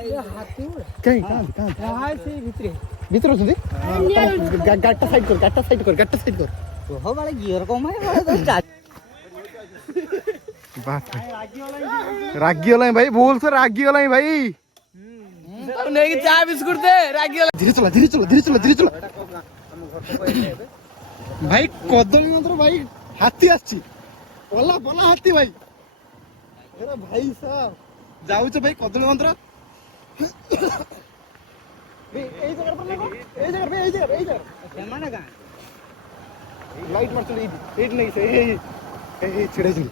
कहीं कहाँ से भीतर अछंती गाटा साइड कर हो बड़ा गियर को मैं बड़ा बात रागी वाला है भाई, बोल सर रागी वाला है भाई। नहीं चाय बिस्कुट दे रागी वाला। धीरे चला भाई कदमी मंत्र भाई हाथी आछि बोला हाथी भाई। अरे भाई साहब जाउछ भाई कदमी मंत्र এই জায়গার পর লাগো এই জায়গা केमाने का लाइट मार चली एट नहीं से ए छिड़े चली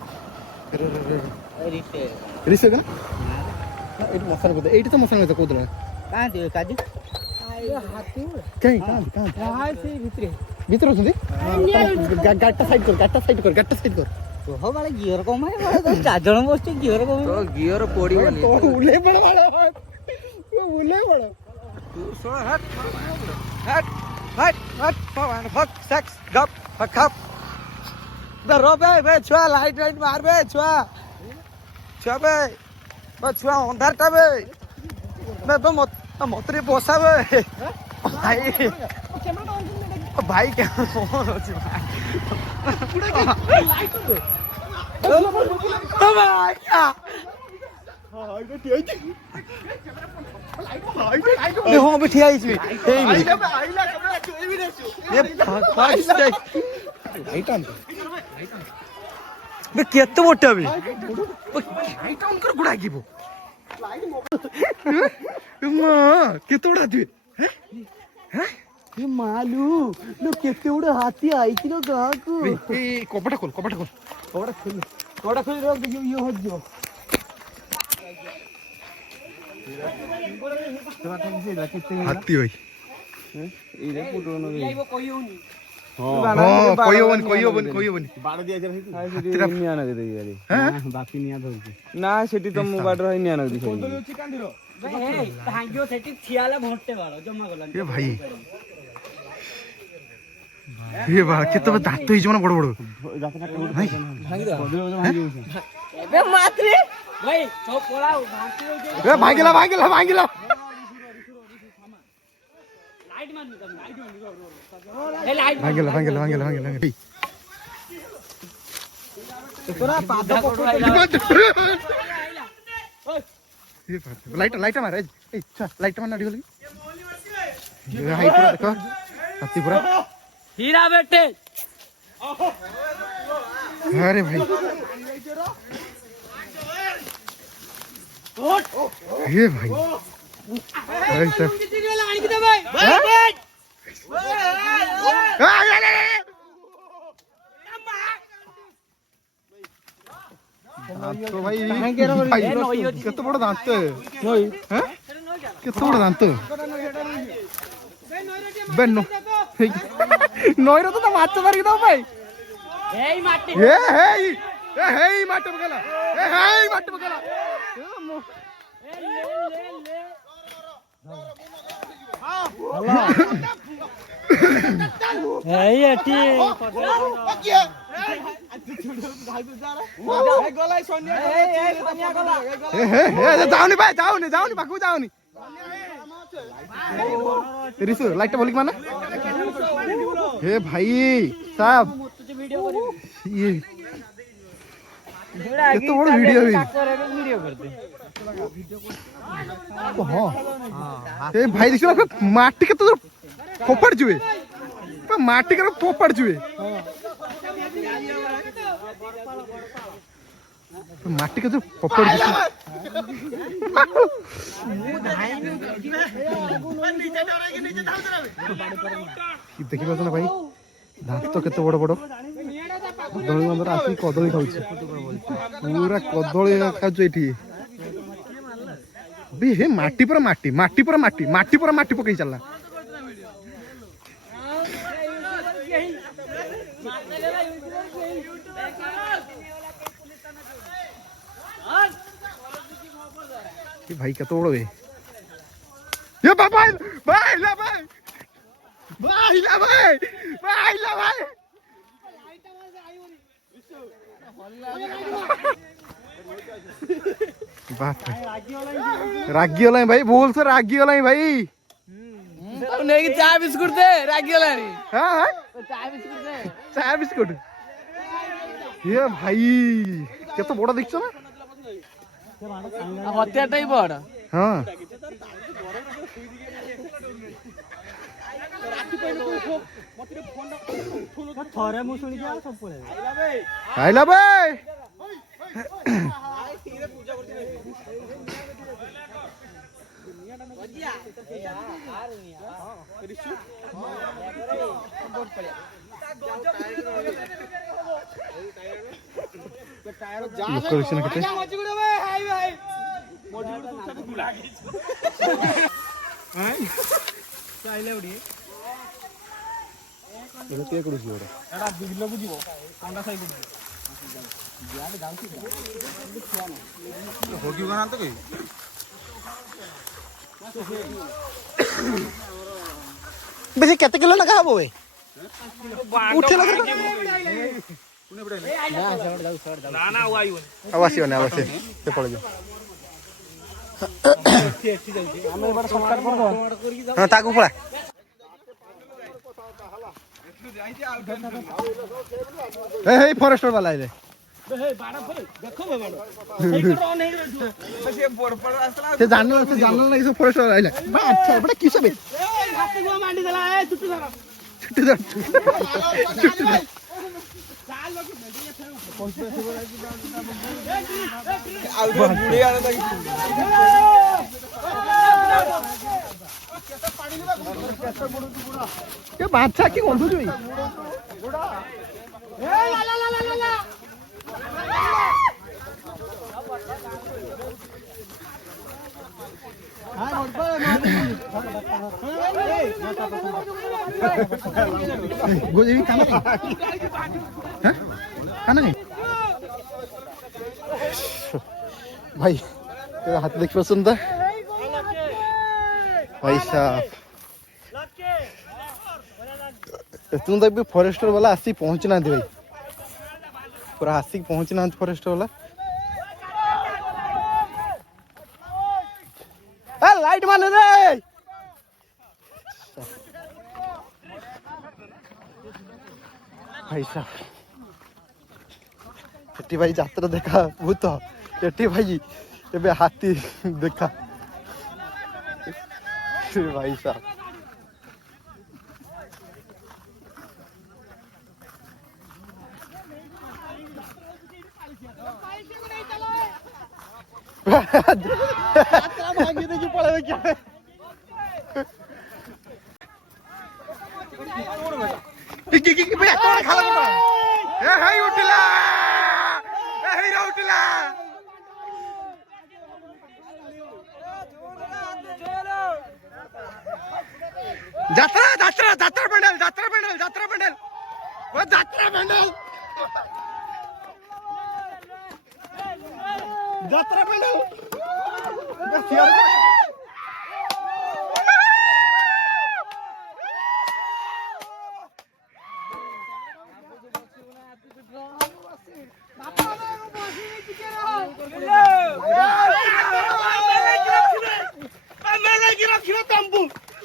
रिसे का एट मसान को एट तो मसान को कोदला कहां दियो काजी हाथी कहीं कहां से भीतर अछंती गाटा साइड कर हो बड़ा गियर को मैं बड़ा चार जण बसते गियर को तो गियर पड़ीबनी तो उले बड़ वाला वो उले बड़ तू सो हट फक सेक्स गप फक बे रो बे छुआ लाइट मार बे छुआ बे छुआ अंधारटा बे मैं तो मतरे पोसा बे भाई क्या फोन होची भाई लाइट दे भाई क्या हां इधर देखो अभी ठिया इस में आइला कैमरा चोरी भी नहीं ये फास्ट लाइट ऑन बे केते मोटा बे लाइट ऑन कर गुडा गिबो मां केते उडा दिए हैं ये मालू लो केते उडा हाथी आई थी लो गां को ए कपड़ा खोल रोक दे ये हो जो हाथी भाई इरे फोटो न जाइबो कहियोनी हां कहियो बनी बाड़ दिया जरा हाथी निया न दे यारी हां बाकी निया धरती ना सेठी तो मो बाड़ रही निया न दे कोदलो चिकांदिरो ए भांगियो सेठी थियाला भोंटे बाड़ो जमा गला ए भाई ये बा केते बा दांत ही जमा बड़ भाई भांगी दो कोदलो भांगी बे मात्रे भाई सब पळाओ भांगी ए भांगिला लाइट मारनी तुम लाइट मारनी ए लाइट भांगिला तोरा पादा पकड़ ये लाइट मार ए लाइट मार ना डिगल ये हाई पूरा देखो हाथी पूरा हीरा बेटे अरे भाई ये भाई ऐसा तो भाई केते बड़ दांत हैं केते बड़ दांत बेनो नोइरो तो माछ मारी दो भाई एई माटी ए माटी बगला एई एटी गलाई सोनिया गला जाओनी भाई जाओनी बाकू जाओनी रिसु लाइट बोलिक माना हे भाई साहब ये केते बड़ वीडियो भी हां ए भाई देखो माटी के तो फोपड़ जुए माटी के फोपड़ जुए माटी के जो फोपड़ देखी पास ना भाई दांत तो केते बड़ कदली मंदर आसी कदली खाଉଛି पूरा कदली खाଉଛି एठी बे हे माटी पर माटी पकई चलला भाई केते बड़ बे ये भाई बात है रागी वाला भाई बोल से रागी वाला भाई नहीं कि चाय बिस्कुट दे रागी वाला नहीं हाँ चाय बिस्कुट दे चाय बिस्कुट ये भाई क्या तो बड़ा दिखছো ना हत्याटाই বড় हाँ थोड़े मुंह सुन के सब पड़े आइला भाई लोकेशन कितने চাইলে উড়ি এটা কে করেছি ওরা এটা বিগলো বুঝিব কোনটা সাই করব ইয়ালে যাউছি হোগি বানাল তো কই বেশি কত কিলো লাগা হবো वे উঠে লাগা কোনে পড়ে না না ওই আবাসি না আবাসি তে পড়ে যাও ଆମେ ଏবারে সরকার করব হ্যাঁ তাকু পড়া এই ফরেস্টার वाला আইলে हे बाड़ा भाई देखो बे बाड़ा हे करो नहीं रे से बोरपड़ असला से जानल नहीं सब फॉरेस्ट वाला आइले बा अच्छा बड़ा किस बे ए हाथी गो मांडी देला ए छुट्टी धर छुट्टी दर चाल लोग नदी थे आउ बुढ़े आने तक ये बादशाह की गंधु जोई बुढ़ा ए ला ला ला ला ला गोजी खाना नहीं हैं खाना नहीं भाई तेरा हाथ देख पसंद है भाई साहब तुम तक भी फॉरेस्टर वाला आसी पहुंचना दे भाई पूरा आसी पहुंचना फॉरेस्टर वाला लाइट मान रे भाई साहब एटी भाई यात्रा देखा भूत एटी भाई एबे हाथी देखा भाई साहब यात्रा भागी देखी पड़े क्या की बे तोड़ खाला को ए हाय उठला ए हाय रा उठला যাত্রা যাত্রা যাত্রা প্যান্ডেল যাত্রা প্যান্ডেল যাত্রা প্যান্ডেল ও যাত্রা প্যান্ডেল যাত্রা প্যান্ডেল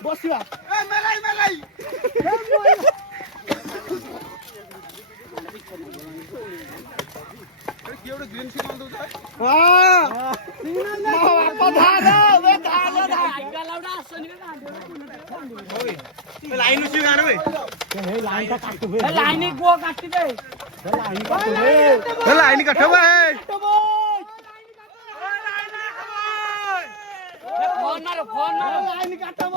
বসিয়া মেলাই মেলাই केवढं ग्रीन सिग्नल देतो वाह सिग्नल बापा धारा वे धारा गालावडा असनी होय ते लाईन उशी गाणं वे हे लाईन का काटतो हे लाईन गो काटते दे हे लाईन काटतो हे लाईन काटतो बे फोन लाईन काटतो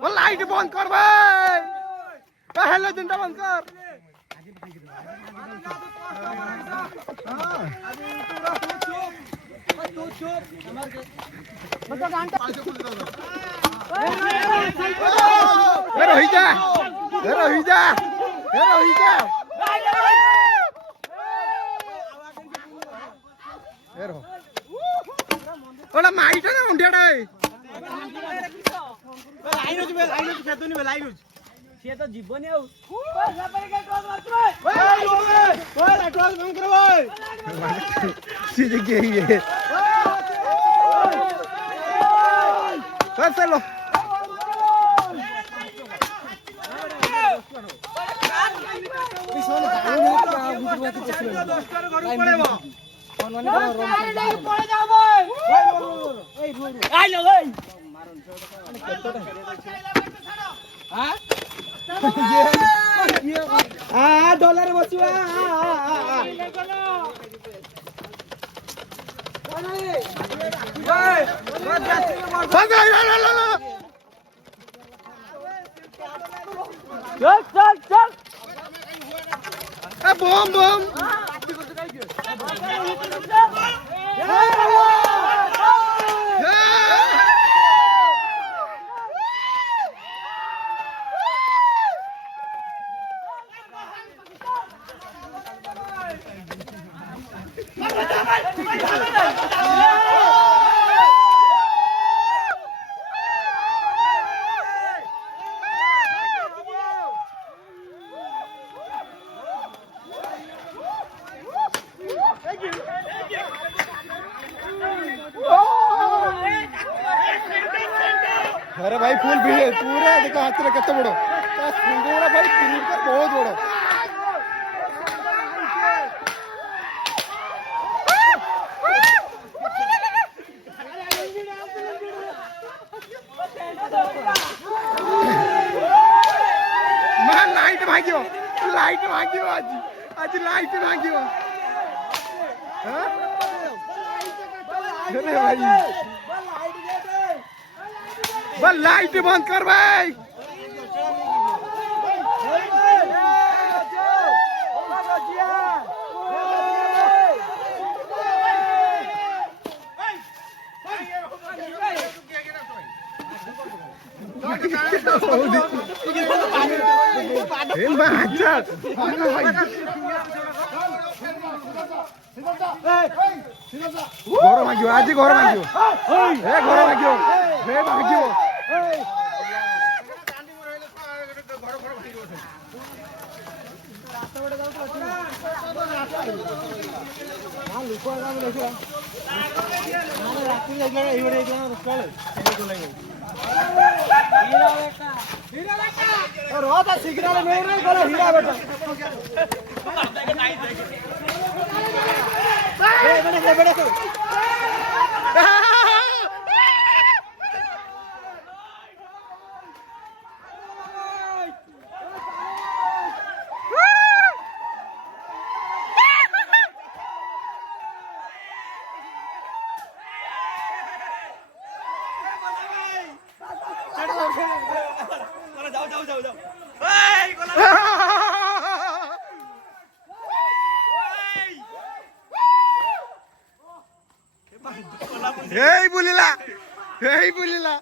वो लाईट बंद कर बे हेलो जिंदा बंद कर माइट ना उंडियाडा लाइन होची लाइन होची खेतोनी लाइन होची সে তো জীবনে ওই লাপারে কে টস মারছ ভাই ওই টস বন্ধ কর ভাই সে যে গিয়ে চলো ডলার বসিবা বম বম अरे भाई फुल भीड़ है पूरा देखो हाथ से कितना बड़ो बड़ा भाई किलोमीटर बहुत बड़ो लाइट भाग्यो आज आज लाइट भाग्यो अरे भाई बस लाइट बंद कर भाई घर मांगियो आज घर मांगियो घर मांगियो भाग्यो सिग्नल हीरा बेटा এই বলিলা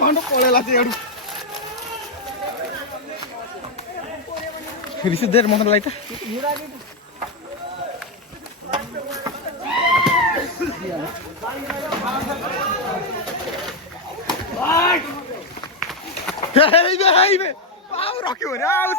ଭାଣ୍ଡ ପଳେଇଲା ସେ ଏଡୁ ଫିରିସି ଦେର ମହନ ଲାଇଟା ହେଇବେ ଆଉ ରଖିବ ରେ ଆଉ